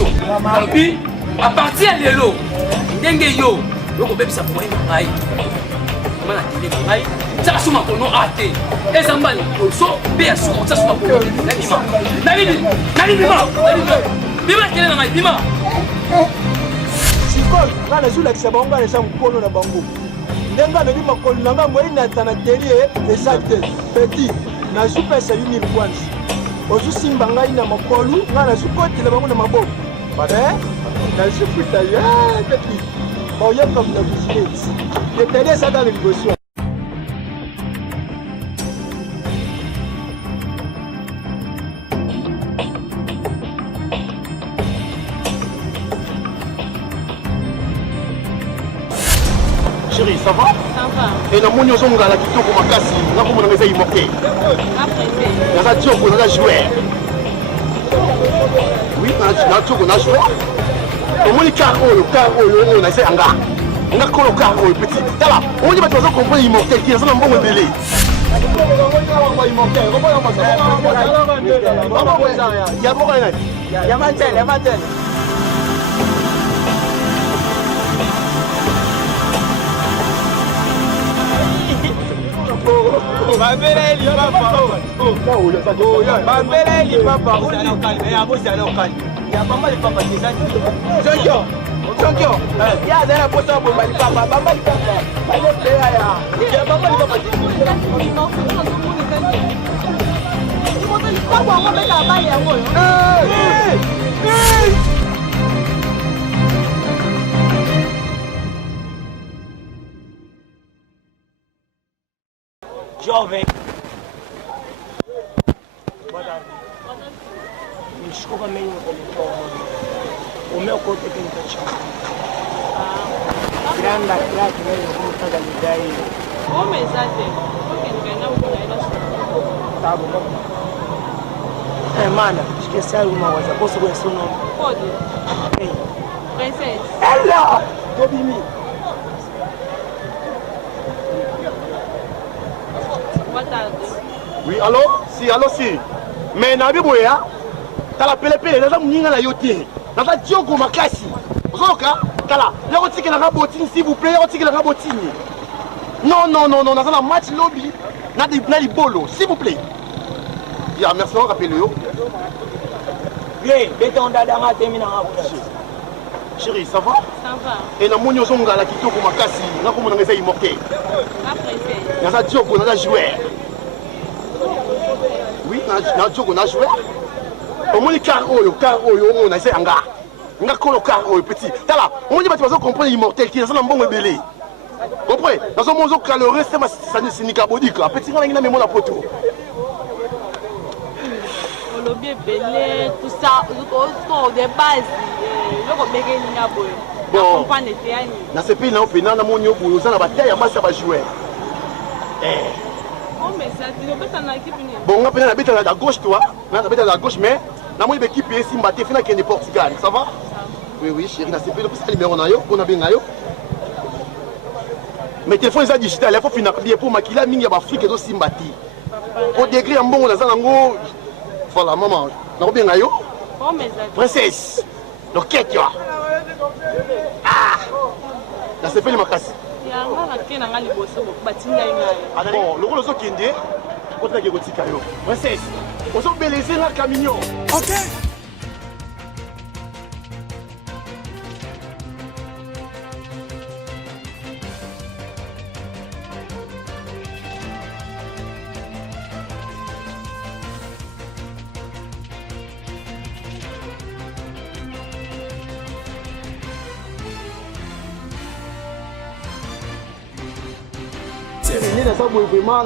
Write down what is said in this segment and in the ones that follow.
biso puis à partir de lelo ndenge yo yoko bebisa moyen ngai mana tele ngai ça suma kono ate ezamba ni so be ya so ça suma kono nani bima tele ngai bima sikol ngana sula kisabonga lesa mkono na bango ndenga nodi makolo nanga mweli na tanaterie exacte petit na supesa yuni kwanza ozu simba ngai na makolu ngana sukotile bango na maboko na sufuta ya petit oyo comme na business je te laisse ça dans le négociation. Chérie, ça va? Ça va. Et la mounion sont là qui sont comme un cassi, là comme on a essayé de moquer. Après, ça tient qu'on a joué. Oui, on a joué. On a carreau, on a essayé en gars. On a collé le carreau, petit. Là, on dit que tu vas comprendre l'immortel qui est un bon délai. Il y a Mantel. Bambele li papa Bambele li papa ya mama li papa Jonkyo ya zana posa bomba li papa mama li papa ayo playa ya mama li papa Jovem. Me desculpa mesmo o meu corpo tem que estar grande craque mesmo como está a lidar aí. Como exatamente? Porque ninguém não conhece. Tá bom. Mano, esqueci alguma coisa. Posso conhecer o nome? Pode. Ei. Princesa. Ela! Tobimi. Boa tarde. Oui, allô? Si. Mais Nabi Boya, t'as la pele, t'as la mouninga na yoté. T'as la diogo makasi. Zoka, t'as la. Là, on dit qu'il y a la botine, s'il vous plaît, on dit qu'il y a la botine. Non, dans la match lobby, n'a des bolo, s'il vous plaît. Ya, merci, on rappelle yo. Oui, béton d'adama termine en Chérie, ça va? Ça va. Et la mounion zonga la kitoko makasi, là, comme on a essayé de moquer. Après, Dans la diogo, on a joué. Oui, dans la diogo, on a joué. Au moins, le carreau, on a essayé en gars. On a collé le carreau, petit. T'as là, on dit que tu vas comprendre l'immortel qui est un bon rebelle. Comprenez? Dans un monde caloré, c'est nicabodique. Petit, on a une mémoire à poteau. Le bien belé, tout ça, de base, bon, dans ce pays, on a une bataille, on va jouer. Bon, on a une à gauche, toi. On a une à gauche, mais on a une équipe qui est simbatée, qui est de Portugal. Ça va? Oui, chérie, dans ce pays, on a numéro, on a bien. Mais le téléphone est digital, il faut finir pour maquiller, il y a Afrique et simbatée. Au degré, on a un voilà, maman, on a bien. Princesse, le quête, dans ce pays, macasse. Bon, le rôle qui est on a dit princesse, on s'est bélésé dans le camion. Ok. Vraiment,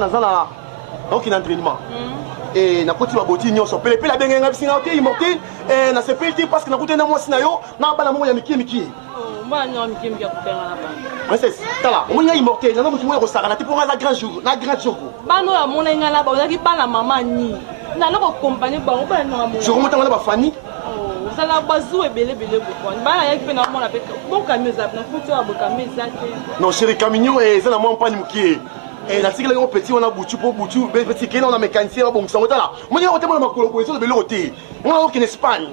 donc il a entraînement. Et na koti baboti nyonso pele pele benga ngabisina ote immortel et na sepelti parce que na koti na mwasi na yo na bana mo ya miki. Moi non miki kutenga na bana. Princesse, tala, on y immortel, na mutu mo ko saka na tipo na grand jour, na grand jour. Bano ya mona ngala ba ozaki bana mama ni. Na loko compagnie ba o ba no mo. Je remonte na ba famille. Ça la bazou et belé beaucoup. Bana ya ki na mo la pe. Bon kameza na futu ya bokameza te. Non chérie Camignon et ça na mo pas ni mki. Et la tigre on petit on a boutu pour boutu petit qui on a mécanicien bon ça là moi on te mon makolo ko eso de beloté on a en Espagne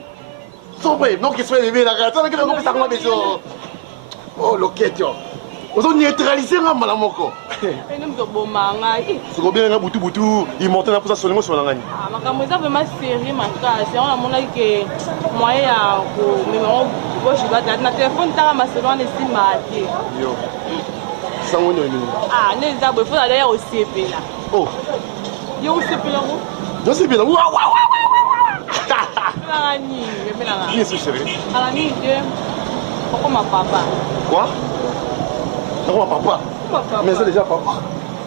Sobre, non qui soit bébé là, attends que vous ça besoin. Oh loquette yo. Vous ont neutralisé nga mala moko. Et nous de bomanga. C'est bien nga butu il monte na pour ça solingo sur ngani. Ah makambo ça vraiment série manga, c'est on a mona que moyen ya ko numéro gauche ba na téléphone ta ma selon les simati. Yo. Sango ni. Ah, ne za bo faut aller au CP là. Oh. Yo au CP là. Je sais bien. Wa. Nani, mais là. Qui est ce chéri? Ah ni de. Pourquoi ma papa? Quoi? Non, papa. Mais c'est déjà papa.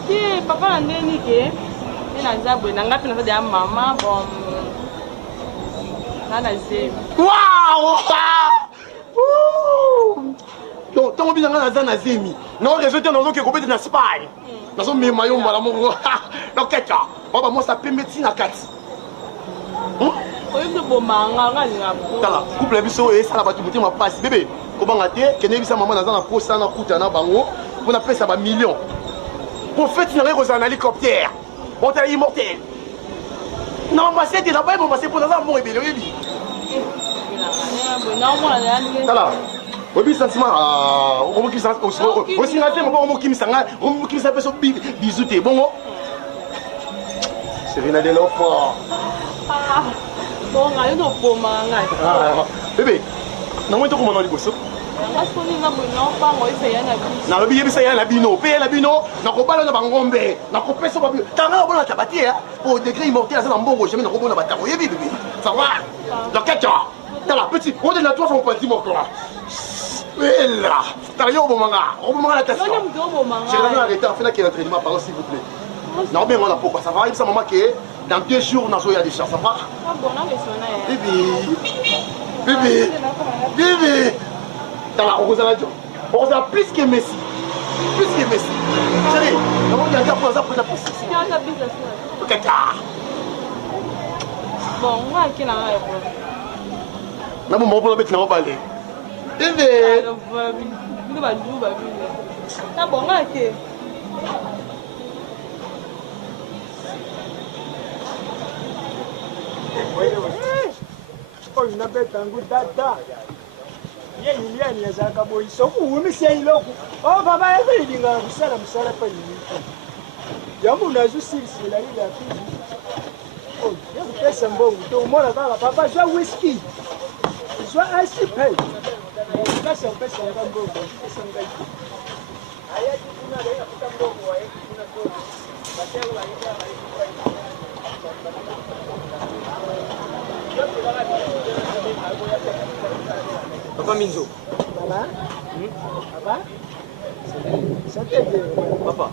Si papa a ndeni ke. Ina za bo na ngapi na sa maman bon. Nana zé. Waouh! Donc, tant que bien dans la zémi. Non, les autres n'ont que compété dans Spain. Dans son maillot, madame. Donc, qu'est-ce que papa, moi, ça peut médecine à 4. Oyo bo manga nga ngo. Tala, couple biso et ça la batu mutima passe bébé. Ko banga te, kene bisa maman dans na posa na kuta na bango, pour na pesa ba millions. Pour fait une rose en hélicoptère. On t'a immortel. Non, ma c'est là bas, mon c'est pour dans un bon ébélé. Tala. Obi sentiment on qui ça aussi na temo on qui misanga, on qui ça peut so bisouté. Bon. C'est rien de l'offre. Bon, on a eu nos pomanga. Bébé, non mais tu comment on dit ça? Parce qu'on est là, pas moi essayer na bi. Na lobi yebisa ya la bino, paye la bino, na ko bala na bangombe, na ko pesa ba bino. Tanga bona tabati ya, pour degré immortel ça na mbongo, jamais na ko bona batako yebi bébé. Ça va? La kacha. T'as la petite, on est là toi font pas dire mon quoi. Là, t'as yo bomanga, on bomanga la tasse. Non, non, bomanga. J'ai rien arrêté, en fait là qui est l'entraînement par s'il vous plaît. Non bien on a pourquoi ça va, il ça maman que dans 2 jours on a joué à des chats, ça va? Ah bon, on a Bébé. Bébé. T'as la rose à la joie. On a plus que Messi. Plus que Messi. Chérie, on va pour ça pour la pousse. Ok, bon, on va qui n'a rien. Na mo mo bête na o balé. Bébé. Ah bon, on va qui. Oh, na beta ngu dada. Ye iliani ya zaka boy. So umi se iloko. Oh baba ebe linga kusala musala pa yini. Jambo nazo sisi la ile ya pili. Oh, ya pesa mbongo. To umona kaka papa jwa whisky. Jwa ice pay. Pesa pesa ya mbongo. Pesa ngai. Aya kuna le ya mbongo wa kuna to. Batelo la ile Papa Minzo. Papa? Papa? C'était bien. Papa.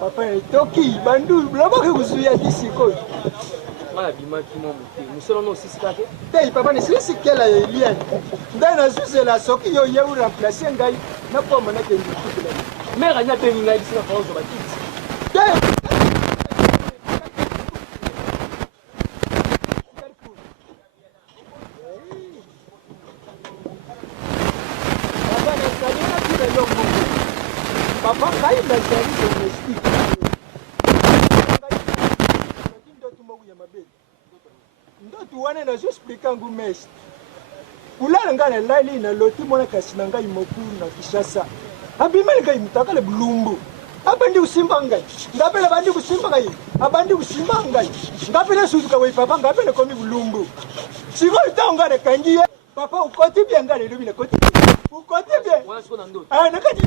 Papa toki bandu laba ke kuzuya disiko. Mala bima ki mo muté. Musolo no sisi kake. Tei papa ne sisi kela elian. Ndana sisi la soki yo ye remplacer ngai na po mana ke ndikula. Mère anya pe ngai bisina fa ozo bakiti. Tei papa ngai na zali domestique. Ndoto wana na zo expliquer ngu mes. Ulala ngana lali na loti mona kasi na ngai mokuru na Kishasa. Abimeli ngai mutaka le bulumbu. Abandi usimba ngai. Ngapela bandi usimba ngai. Abandi usimba ngai. Ngapela suzuka we papa ngapela komi bulumbu. Siko itanga na kangiye. Papa ukoti bien ngale lobi na koti. Ukoti bien. Wana siko na ndoto. Ah nakati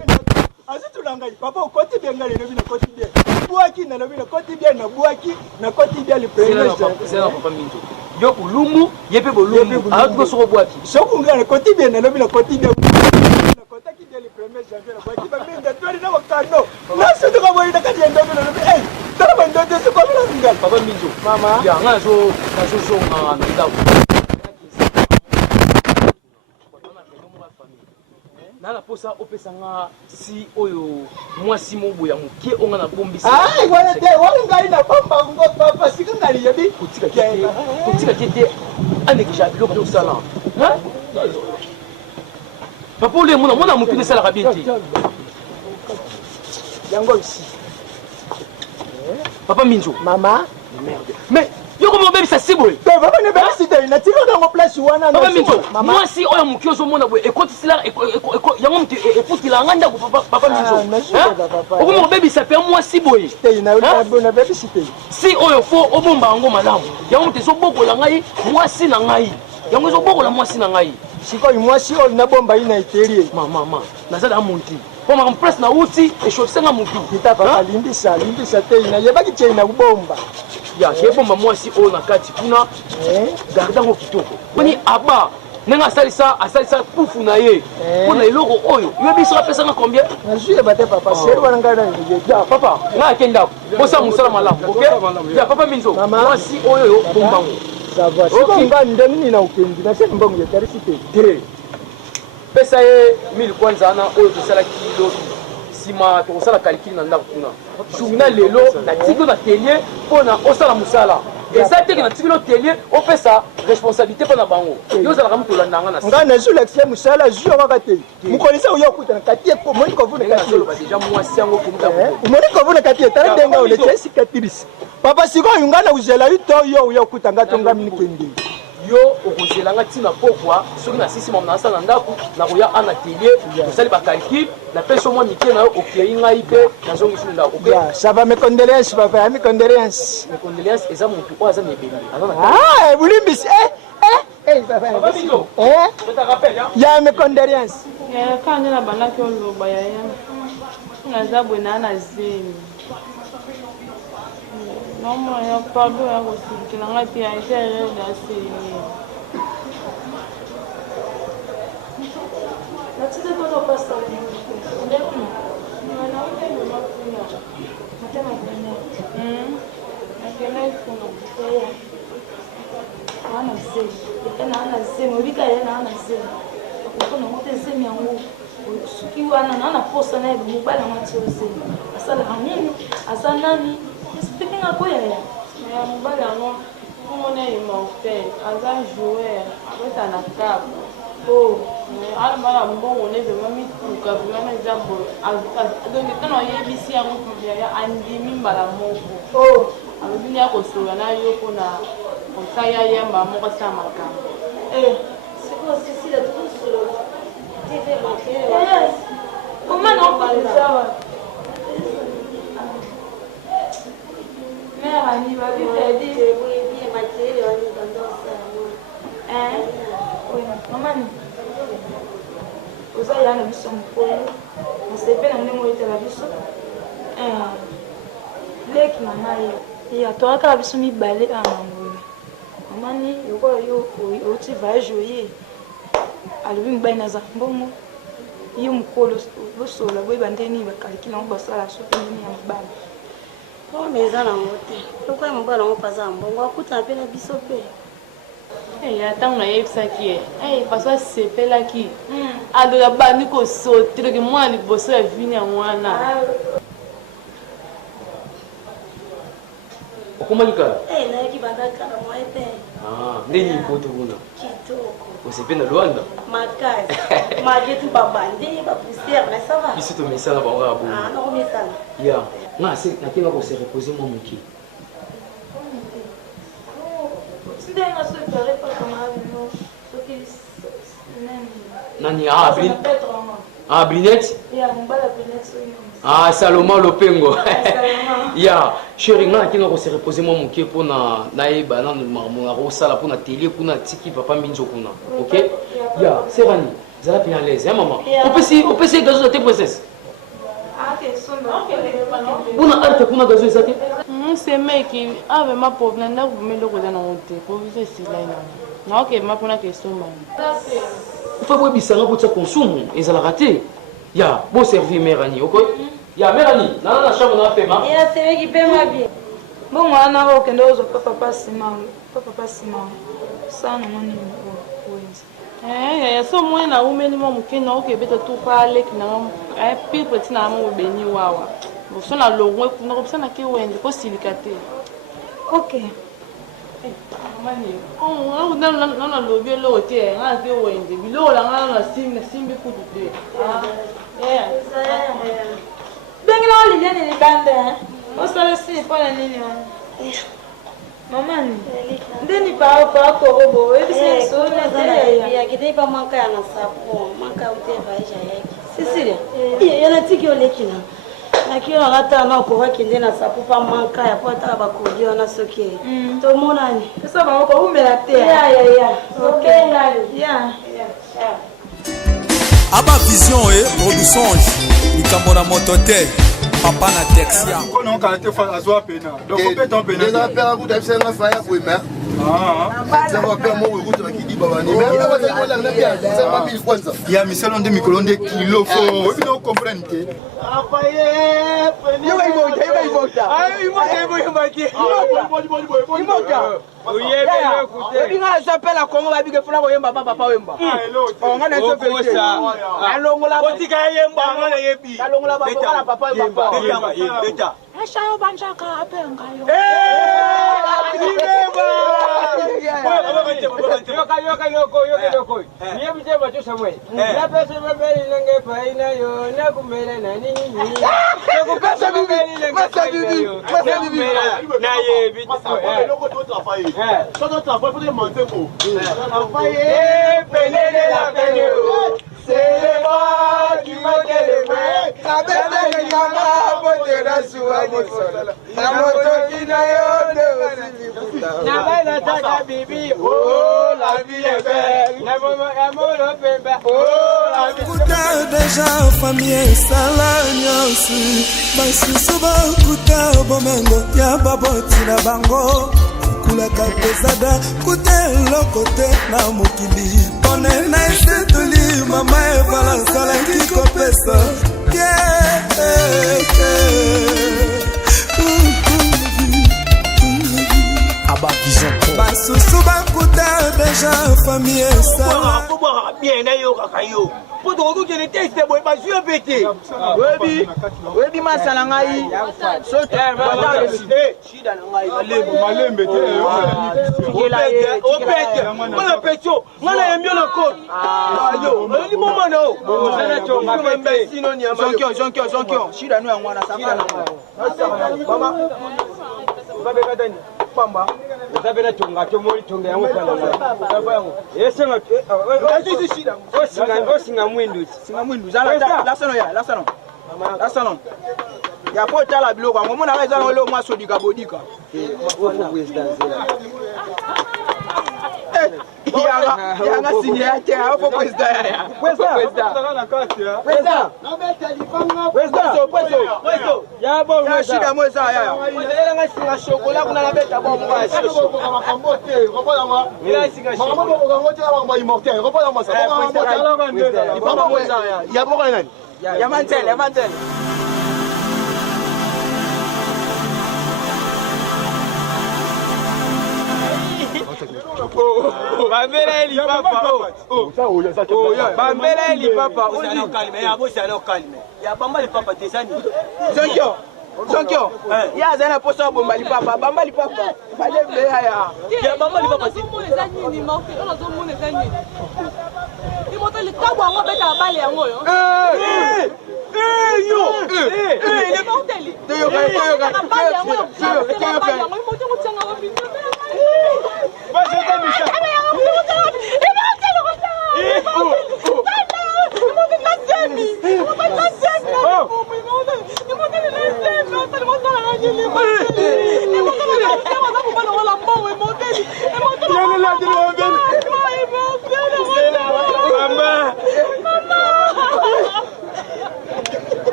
azitu langai papa ukoti bien ngale lobi na koti bien. Buaki na lobi na koti bien na buaki na koti bien le premier. C'est là papa Minzo. Yo kulumbu yepe bolumbu. Ah tu soko buaki. Soko ngale koti bien na lobi na koti bien. Na kota ki bien le premier janvier na buaki ba minga twali na wakano. Na sutu ka boyi na kati ndo na lobi. Eh, tara bando de soko na ngal. Papa Minzo. Mama. Ya nga zo na ndao. Nala posa opesanga si oyo mwasi moboya muke onga na bombisa. Ah, wana te wala ngai na pamba ngo papa sika ngali yebi kutika kete anekisha biloko to sala. Hein? Papa ole mona mutu ne sala kabinti. Yango ici. Papa Minzo. Mama. Merde. Mais yo ko Comment bébé ça cible? Papa ne va pas citer, na tiro dans mon place wana Papa Minzo, moi si oya mukio zo mona boy écoute cela yango mti écoute la nganda ko papa Minzo. Comment bébé ça fait moi si boy. Na va citer. Si oyo fo obomba ngo malamu. Yango mti zo boko la ngai moi si na ngai. Yango zo boko la moi si na ngai. Siko moi si oyo na bomba ina iterie. Mama, nazala monti. Pour ma place na uti et chauffer nga mutu. Kita papa limbisa te ina yebaki che ina bomba. Ya, je bomba moi si oyo na kati kuna. Garda ngo kitoko. Koni aba nenga asalisa pufu na ye. Pona eloko oyo. Yo biso pesa nga combien? Na juye bate papa, seri wana ngana ye. Ya papa, nga kenda. Bosa musala malamu, OK? Ya papa Minzo. Moi si oyo yo bomba ngo. Ça va. Siko nga ndeni na ukendi na sema mbongo ya tarisite. Te. Pesa ye 1000 kwanza na oyo tosala kilo. Sima tokosala calcul na ndako kuna. Journal lelo na tiko na telier pona osala musala. Eza te na tiko na telier opesa responsabilité pona bango. Yo zala kamu tolanda nga na. Nga na zu l'accès musala zu waka te. Mukolisa uyo kuta na katie ko moni ko vuna katie. Déjà moi si yango kumta. Moni ko vuna katie tara denga ole tse cicatrice. Papa siko yungana uzela ito yo uyo kuta nga tonga minikende. Yo okozelanga tina pokwa soki na sisi mama na sala ndako na koya en atelier tosali ba calcul na peso mo mike na yo okei ngai pe na zongi sulu ndako OK ça va, mes condoléances papa, mes condoléances eza mutu oyo aza nebeli bulimbisi papa Minzo je te rappelle ya mes condoléances kanga na bandaki oloba yaya naza boye na na zemi non, il n'y a pas de aussi. Il y a été assez. Speaking of where, on est mortel, à jouer, avec un attaque. Oh, alors, bon, on est vraiment mis pour que vraiment les arbres. Donc, quand on est ici, on a un demi balamon. Oh, alors, il y a un peu de yoko on s'aille à yamba, mon samaka. Eh, c'est quoi, Cécile, la tout sur le TV manqué. Comment on parle ça? Mère Annie va lui faire dire oui, matière, on est dans ça. Hein? Oui, maman. Vous avez un mission pour nous. On s'est fait un numéro de télévision. Lek maman, il y a toi qui as besoin de balai à maman. Maman, il tu vas jouer. Alors, une bonne azar. Bon, il y a un col au sol, la boîte bandini va calculer un boss à la soupe de mi-balle. Oh, mais ça n'a pas. Pourquoi mon ballon passe en bon? On va coûter un peu la bisopée. Eh, attends, on a eu ça qui est. Eh, parce que c'est fait là qui. Ah, de la bande, nous saute. Tu regardes moi, les bosseurs est venu à moi là. Comment il calme? Eh, là, qui va d'accord, moi, et ah, n'est-ce pas tout le monde? Qui toque? Vous savez, dans Luanda. Ma case. Ma guette, baba, n'est pas poussière, mais ça va. Ici, tu mets ça là-bas. Ah, non, mais ça. Ya, non, c'est la qui va se reposer mon mouki. Si tu as ce carré, pas comme un ce qui Nani, ah, Brinette? Ah, Salomon Lopengo. Ya, chérie, non, qui va se reposer mon mouki pour naïba, non, marmona, rosala, pour na télé, pour na tiki, papa Minzo, kuna. Ok? Ya, c'est Rani, vous allez bien à l'aise, hein, maman? On peut essayer de tes princesses. Kuna arte kuna gazo ezate c'est mec qui a vraiment problème là vous mettez le côté dans honte pour vous c'est là non OK ma pona question man faut que bisanga pour ça consomme et ça la raté ya bon servir Méranie OK ya Méranie na chambre na paiement et là c'est lui qui paie ma bien bon moi na OK ndozo papa sima ça non ni so moi na umeni mo mukena OK beta tu pale kina eh pipo tina mo beni wawa bo so na longwe kuna ko sana ke wende ko silikate OK mani on na lobi lo te nga ke wende bilo la nga na simbi kutu te bengela liliane ni bande o sala si pa la nini Maman, ndeni pa korobo, et c'est ça, ya kidai pa manka ya na sapo, manka uteva yake. Sisi yana tiki olekina. Na kio ngata na ko wakinde na sapo pa manka ya pota ba kodio na soke. To monani. ça va ko umela te. Ya. Okay nali. Ya. Aba Vision et production likambo na motote papa na Texia kono kalate fa azwa pena donc on peut ton pena les affaires vous devez faire faire pour moi ça va faire mon route na kidi baba ni mais on va la na bien ça va pile kwanza ya miselo nde mikolo nde kilo fo obi no comprendre te apaye yo va ibota Ebi nga s'appelle la Congo ba bige funa ko yemba papa wemba. Oh nga na so fete. Alongola botika yemba nga na yebi. Alongola ba papa wemba. Beta. Ashayo banjaka apenga yo. Nimeba. Yo. Niye biteba cho samwe. Na pesa mbele nenge faina yo na kumela na nini. Ko pesa bibi. Na yebi. Ça doit travailler pour les mentir pour. C'est moi qui m'a quitté. Déjà famille salanyos basusu bakuta bomengo ya baboti na bango kulaka pesada kute lokote na mokili pone na esetoli mama ebalanzala kikopesa Aba Vision basusu bakuta déjà famille sala bien na yo kakayo po to ko kene teste boy ba jio pété webi masala ngai so bata shida na ngai malembe te o pete mala pecho ngala yembio na ko ayo ni mama no sana cho ngapembe sino ni ama zonkyo shida no ngwana safana mama babe kadani pamba zabena chonga chomori chonga yangu pala baba yangu yesenga sisi shida osinga mwindu la salon ya pota la biloko ngo mona kaza ngo lo mwa sodika bodika yanga sinye yake hapo president ya bo ya shida moza ya nga singa chocolat kuna na beta bo mwa shosho makambo te robola mwa ila singa makambo ko ngote la mwa immortel robola mwa ça ya bo kana nani ya mantel Bambela eli papa Bambela eli papa calme ya bosi alors calme ya bamba li papa tesani Zonkyo ya zana poso bomba li papa bamba li papa bale mbea ya bamba li papa si mo ezani ni mafi ona zo mo ezani ni moto li tabu ngo beta bale yango yo le morteli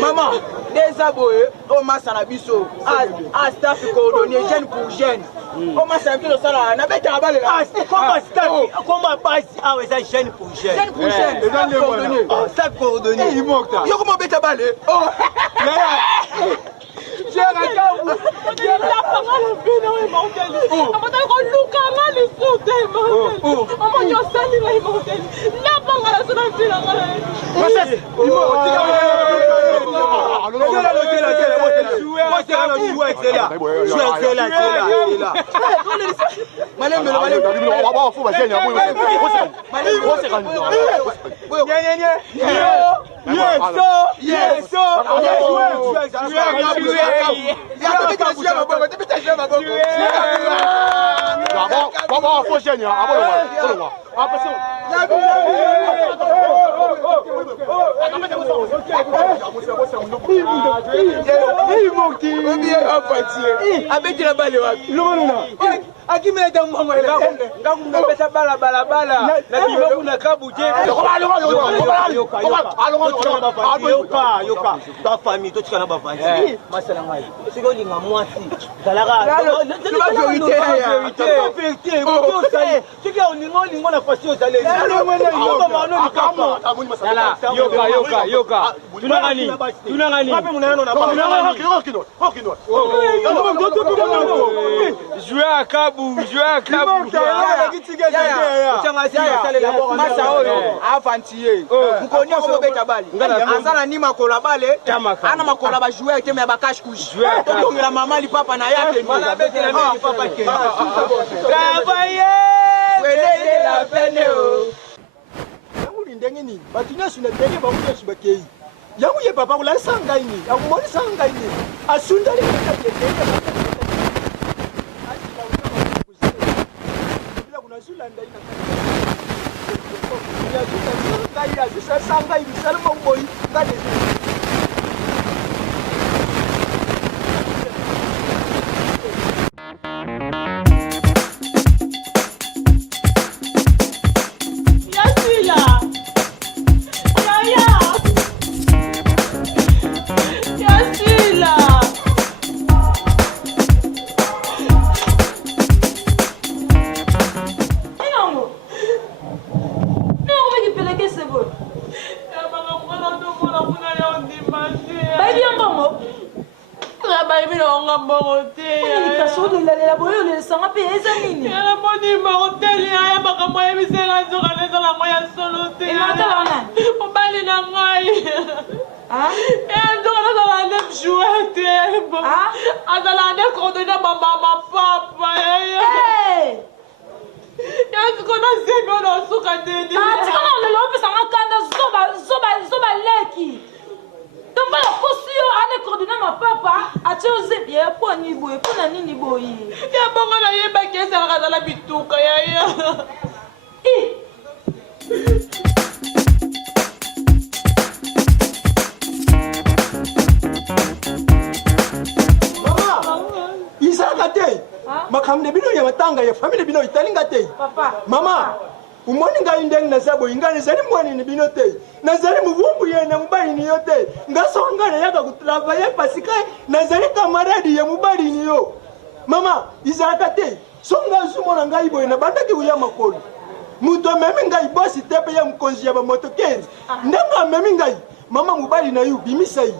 Maman, des aboyés, on m'a sanabiso, staff coordonné jeune pour jeune. On m'a servi le salaire, n'a pas été abalé là. Comment passe à ça jeune pour jeune? Jeune pour jeune, staff coordonné. Yo comment bête abalé? J'ai un gars, j'ai un Mama, umoni nga indeng na sabo ingane zari mwani ni binote na zari muvumbu ye na mubali ni yote ngaso ngane yaka kutravaye pasika na zari kamaradi ya mubali ni yo mama izaka te songa sumona ngai boy na bandaki uya makolo muto meme ngai bosi tepe ya mkonzi ya ba motokenzi ndanga meme ngai mama mubali na yu bimisai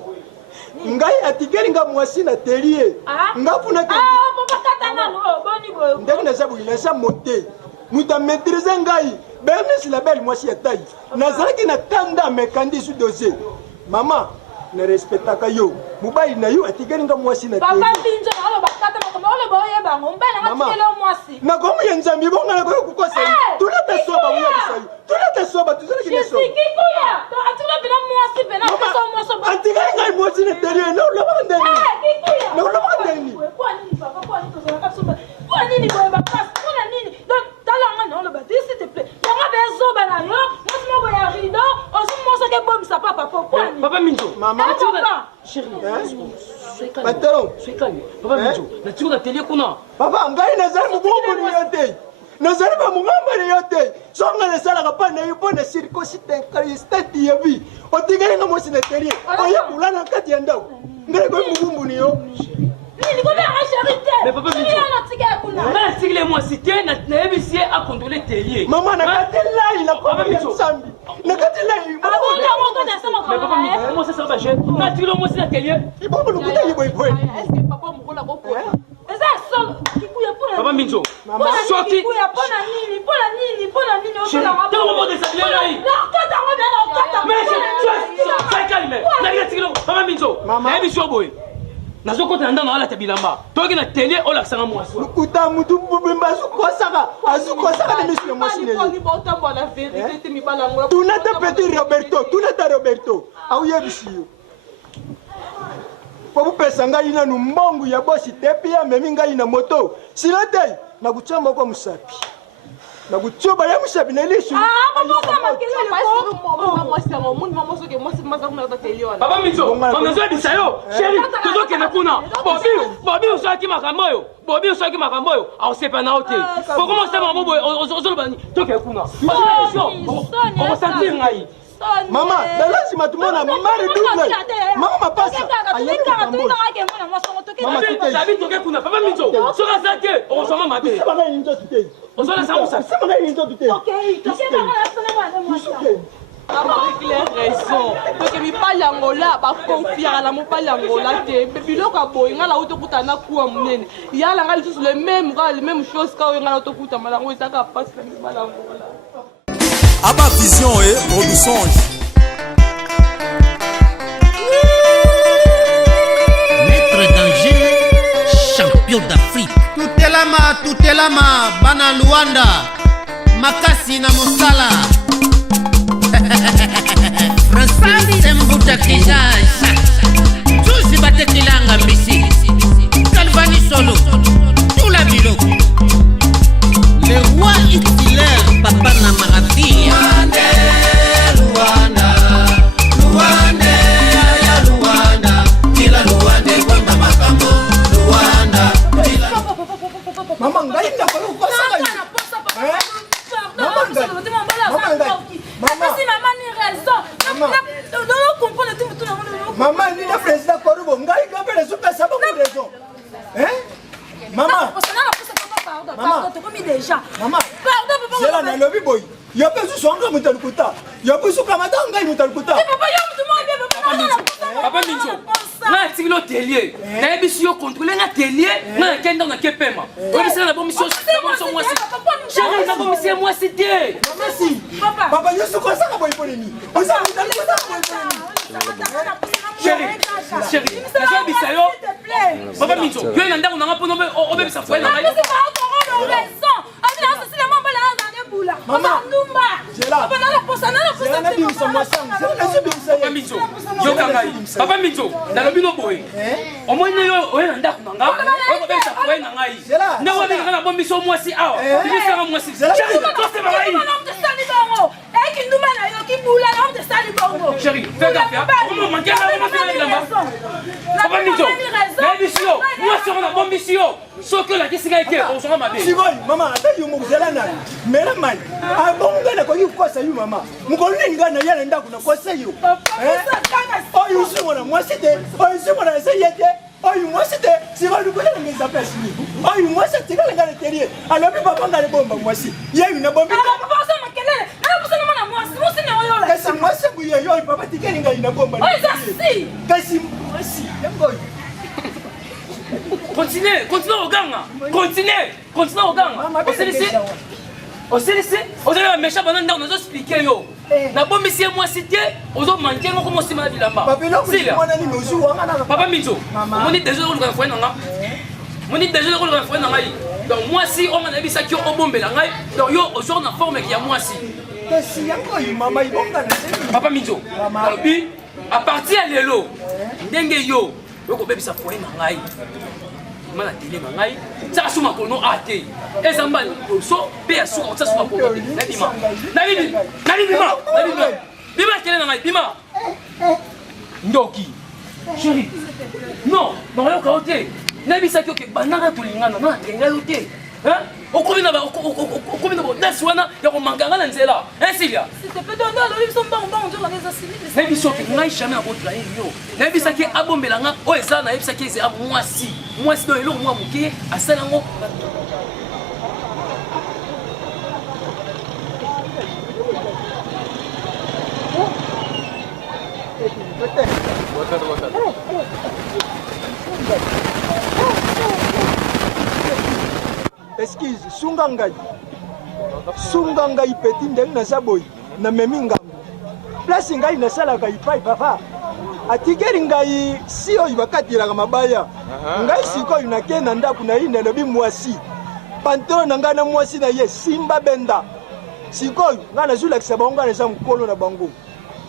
ngai atikeri nga mwasi na terie ngafuna ke papa katana no boni boy ndenge na sabu ina sa mote muta maîtriser ngai Bernice la belle mwasi etai nazalaki na tanda mekandi su dossier mama na respectaka yo mubali na yo atikeri nga mwasi na terie papa binjo alo bakata makoma ole boye bango mbana ngatikele mwasi na komo yenza mibonga na koyo kukosa tulete soba uya bisai tulete soba tuzalaki na soba kikuya to atula bina mwasi bena so mwasi atikeri ngai mwasi na terie na ulaba ndeni kikuya na ulaba ndeni kwa nini papa kwa nini tozalaka soba kwa nini boye bakasi kwa nini donc talanga na ole bati s'il te plaît yanga bezoba na yo mwasi mo boya rido osi mwasi ke bomisa papa kwa nini papa minjo mama patron papa minjo na tiko na télé kuna papa ngai nazali mubombo ni yote nazali ba mungamba ni yote songa na sala kapana yupo na circonstance ya vie otigari nga mwasi na terie oya kulana kati ya ndao ngai ko mubombo ni yo nini ko bya charité mais papa minjo na tika kuna na tikile mwasi te na ebisi a contrôler télé mama na kati lai na ko sambi na kati lai mais papa minjo comment ça va je na tikile mwasi na télé ibombo lukuta yibo ibo est-ce que papa mukola koko eza sol kikuya pona papa minjo sorti kikuya pona nini otola ngabo te mo de salir là nakata ngo bya nakata mais c'est calme na tikile papa minjo ebisi oboy nazokota na ndana alata bilamba toki na télé olakisanga mwasi lukuta mutu mbumba azukosaka na misu ya mwasi tunata petit Roberto auyebisi yo po bupesa ngai nanu mbongo ya bosi te mpe amemi ngai na moto sino te nakutia moko mosapi nakutia ya mosapi na lisu papa miso nazobisa yo sheri tozokende kuna bobi osaki makambo oyo aosepa na yo te pokoma osema moboye ozoloba tokee kuna okosentir ngai mama lazima tumona mari double mama mapasa ayebi toke kuna papa miso soki aza te okosoma mabe ozola sango sa raison donc mibali yango la bakonfiaka na mobali yango la te mpe biloko ya boye ngai na oyo tokuta na kuwa monene yala ngai lisusu le même chose ka oyo ngai na tokuta malango ezaka pasi na mibali yango la Abba Vision et Produçange. Maître Danger, champion d'Afrique. Tutelama, Bana Luanda, Makasi na Mosala. Francis Mbuta Kijaja, Juzi Batekilanga Misi, Calvani Solo, Tula Biloko. Le roi Hitler, Papa Namarati. Luanda, ya Luanda, kila Luanda, kwamba makambo, Luanda. Mama ngai na kwa ukosaka yo. Mama ni na président Korubo ngai ngapele super sabo pour raison. Maman. Maman. Pardon, c'est là dans le biboy. Il y a pas de songa mutalukuta. Il y a pas de songa matanga mutalukuta. Papa Minzo. Na tinglo telier. Na ebisi yo contrôler na telier, na kenda na kepema. Obisi na bomission, moi si. Chérie, na bomission moi si té. Maman si. Papa yo soko saka boy poleni. Oza mutalukuta boy poleni. Chérie, na ebisa yo. Papa Minzo, yo na ndako na ngapo no obebisa foi na ngai. Maman, Papa Micho, dans le bino boy. Au moins, il y a un ndako nanga. On va faire quoi na ngai. Na wa bina na bombi so moi si awa. Tu veux faire moi si. Chérie, fais gaffe. Comment manquer là. Papa Micho, l'ambition. Moi sur la bombition. Sauf que la question est que on sera ma belle. Si boy, maman, attends, you mo zelana. Mera man. Ah bon ngana ko yu kosa yu mama. Mukoni ngana yale ndako na kosa yu. Oh yu sumona moi c'était. Oh yu sumona essayete. Oh yu moi c'était. Si va lui connait les appels ni. Oh yu moi c'était quand ngana terrier. Alors papa ngana bomba moi si. Y'a une bombe. Ah papa ça makelele. Na kusana mwana moi si. Moi c'est na yo. Kasi moi c'est buye yo papa tikeni ngana ina bomba. Oh ça si. Kasi moi si. Yango. Continuez au gang. Continuez au gang. On s'est laissé. On a un méchant pendant que nous expliqué yo. Na bon monsieur moi cité, on a manqué comment c'est ma vie là-bas. Papa Minzo. On est déjà le frère nanga. On est déjà le frère nanga. Donc moi si on m'a dit ça qui au bombe là ngai. Donc yo au jour na forme qui a moi si. Papa Minzo. À partir de l'élo, ndenge yo, yo ko bebisa foi ngai. Mana télé ngai ça suma kono ate ezamba so be asu ça suma kono na bima bima télé ngai bima ndoki chérie non yo ka ote na bisa ki ke bananga tulingana na ngai ote hein okomi na daswana ya ko manganga na nzela Silia c'était peu donner le livre son bon on les assimile na biso ke ngai jamais akotra yo na bisa ki abombelanga o eza na bisa ki eza mwasi do elo mwa muke asala ngo Excuse, sunga ngai petit ndenge na saboyi na memi ngambo. Place ngai na sala ka ipai papa. atikeli ngai si oyo bakatilaka mabaya ngai sikoyo nakenda ndako na ye nalobi mwasi pantolo na ngai na mwasi na ye simba benda sikoyo ngai nazolakisa bango ngai naza mokolo na bango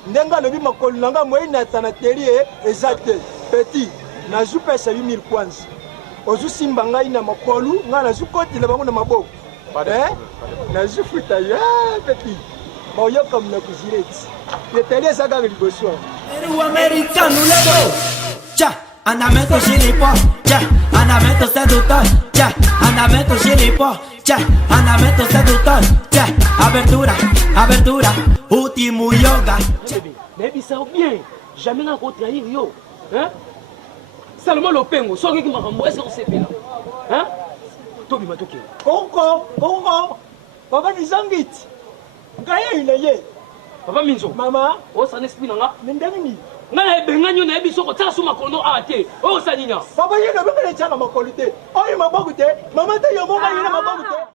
ndenge alobi makolo na ngai moyei na tanaterie eza te petit nazopesa 8000 kwanza ozosimba ngai na makolu ngai nazokotela bango na maboko nazofuta yo petit baoyoka muna kuzireti yeteli eza kaka liboso americano lego cha andamento gilipo cha andamento sedutor cha andamento gilipo cha andamento sedutor cha abertura último yoga mais ça bien jamais na ko trahir yo hein seulement le pengo so ki makambo est-ce qu'on sait là hein tobi matoki kongo papa nizangiti ngai ile ye papa minzo mama o sa n'esprit nanga ndenge ni ngana ebenganyo na ebiso ko tsaka suma kono ate o sa nina papa ye na bengele tsaka makolo te oyi maboko te mama te yo mo ngai na maboko te